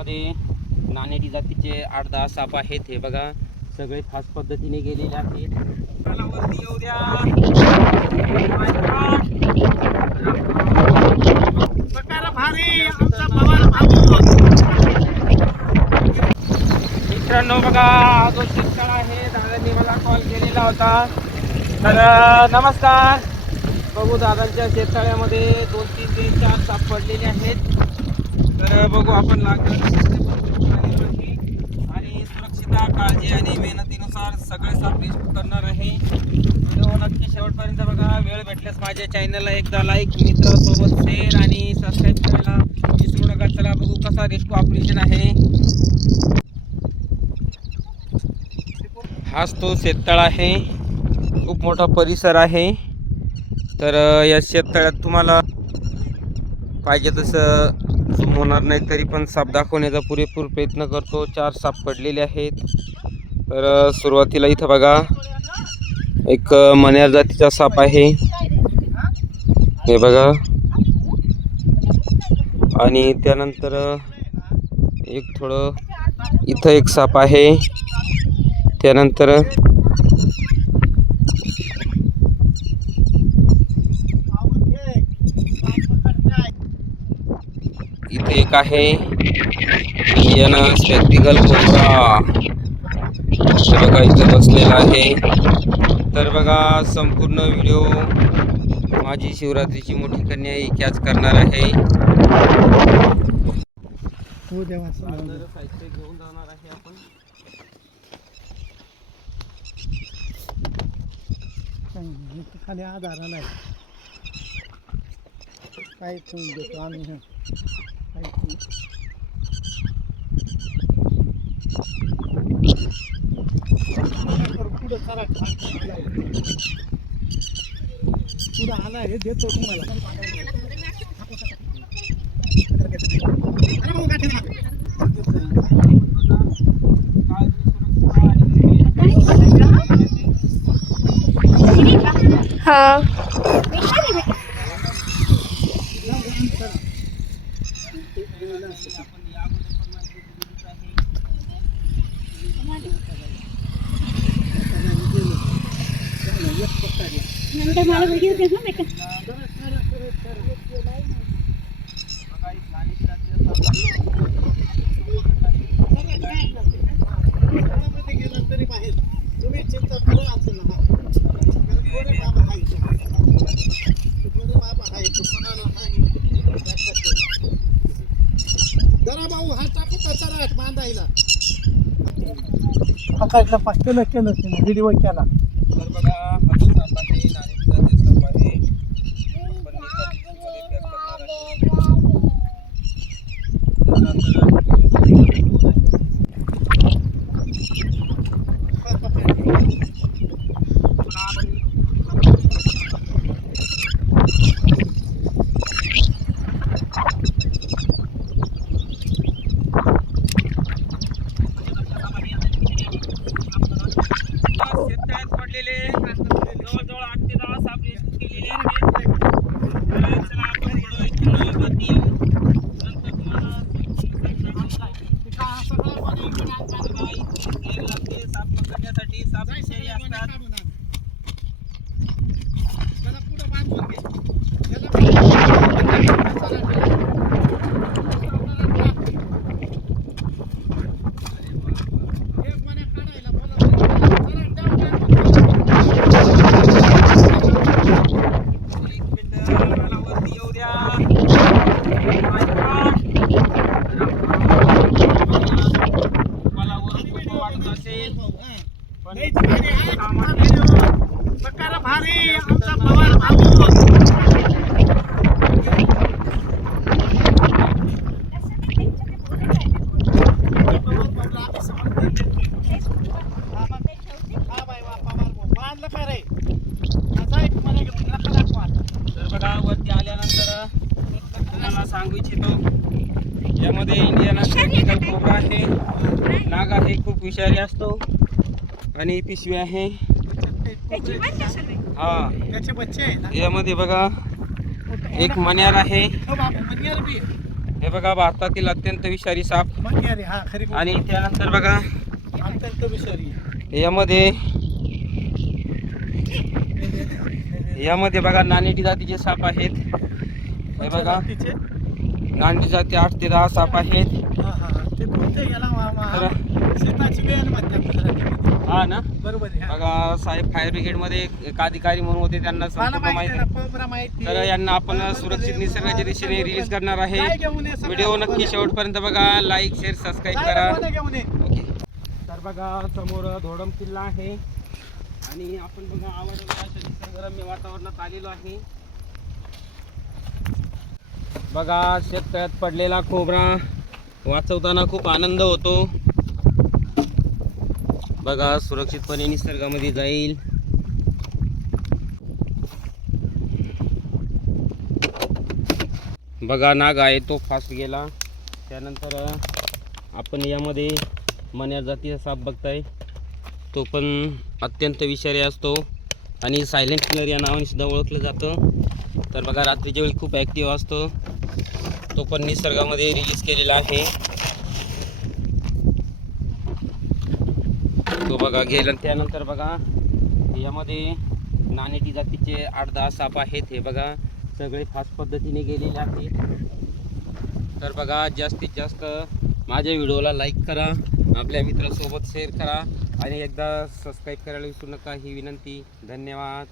यामध्ये नानेटी जातीचे 8-10 साप आहेत. हे बघा सगळे खास पद्धतीने गेलेले आहेत. चला वरती येऊ द्या. मित्रांनो बघा हा जो शेततळ आहे, दादांनी मला कॉल केलेला होता. तर नमस्कार. बघू दादांच्या शेततळ्यामध्ये 2-3 ते 4 साप पडलेले आहेत. तर बघू आपण लागण आणि सुरक्षितता, काळजी आणि मेहनतीनुसार सगळे साप रेस्क्यू करणार आहे. व्हिडिओ नक्की शेवटपर्यंत बघा. वेळ भेटल्यास माझ्या चॅनलला एकदा लाईक, मित्रासोबत शेअर आणि सबस्क्राईब करायला विसरू नका. चला बघू कसा रेस्क्यू ऑपरेशन आहे. हाच तो शेततळ आहे. खूप मोठा परिसर आहे. तर या शेततळ्यात तुम्हाला पाहिजे तसं झूम होणार नाही, तरी पण साप दाखवण्याचा पुरेपूर प्रयत्न करतो. 4 साप पडलेले आहेत. तर सुरुवातीला इथं बघा एक मण्यार जातीचा साप आहे, हे बघा. आणि त्यानंतर एक थोडं इथं एक साप आहे. त्यानंतर इथे एक आहे इंडियन स्पेक्टिकल कोब्रा, बघा इथं बसलेला आहे. तर बघा संपूर्ण व्हिडिओ माझी शिवरात्रीची मोठी कन्या ही कॅच करणार आहे. साहित्य घेऊन जाणार आहे आपण. खाली आधाराला काय ठेवून देतो आम्ही. पुढं आला हे देतो तुम्हाला. हाँ पकडलं पाचलं केलं व्हिडिओ केला. तर बघा जवळजवळ 8 ते 10 साप रेस्क्यू केलेले आहेत. चला आपण वरती येऊ. नंतर तुम्हाला साप पकडण्यासाठी साप विषयी असतात. सांगू इच्छितो, यामध्ये इंडियन स्पेक्टिकल कोब्रा आहे, नाग आहे, खूप विषारी असतो आणि पिशवी आहे. हा त्याचे बच्चे यामध्ये बघा एक मण्यार आहे. हे बघा भारतातील अत्यंत विषारी साप. मग अरे हा खरी गोष्ट. आणि त्यानंतर बघा अत्यंत विषारी. यामध्ये बघा नानेटी जातीचे साप आहेत. हे बघा तिचे नानेटी जाती 8 ते 10 साप आहेत. हा हा हा. ते कोणते याला तर शेताची वेळ म्हणतात. हा ना. बरोबर आहे हा. बघा साहेब फायर ब्रिगेड मध्ये एक अधिकारी म्हणून होते, त्यांना मला संपूर्ण माहिती माहिती. आहे ना, कोबरा माहिती तर आहे. यांना आपण सुरक्षित निसर्गाच्या दिशेने रिलीज करणार आहे. काय घेऊन ये सगळं? व्हिडिओ नक्की शेवटपर्यंत बघा. लाईक शेअर सबस्क्राईब काय करा. कोणा घेऊन ये? ओके. तर बघा समोर धोडम किल्ला आहे आणि आपण बघा आवडलेल्या अशा निसर्गरम्य वातावरणात आलेलो आहे. बघा शेततळ्यात पडलेला खोबरा वाचवताना खूप आनंद होतो. बघा सुरक्षितपणे निसर्गामध्ये जाईल. बघा नाग आहे तो फास्ट गेला. त्यानंतर आपण यामध्ये मन्या जातीचा साप बघताय, तो पण अत्यंत विषारी असतो आणि सायलेंट किलर या नावाने सुद्धा ओळखलं जातं. तर बघा रात्रीच्या वेळी खूप ॲक्टिव्ह असतो, तो पण निसर्गामध्ये रिलीज केलेला आहे. तो बघा गेला. त्यानंतर बघा यामध्ये नानेटी जातीचे 8-10 साप आहेत. हे बघा सगळे फास्ट पद्धतीने गेलेले आहेत. तर बघा जास्तीत जास्त माझ्या व्हिडिओला लाईक करा, आपल्या मित्रासोबत शेअर करा आणि एकदा सबस्क्राईब करायला विसरू नका ही विनंती. धन्यवाद.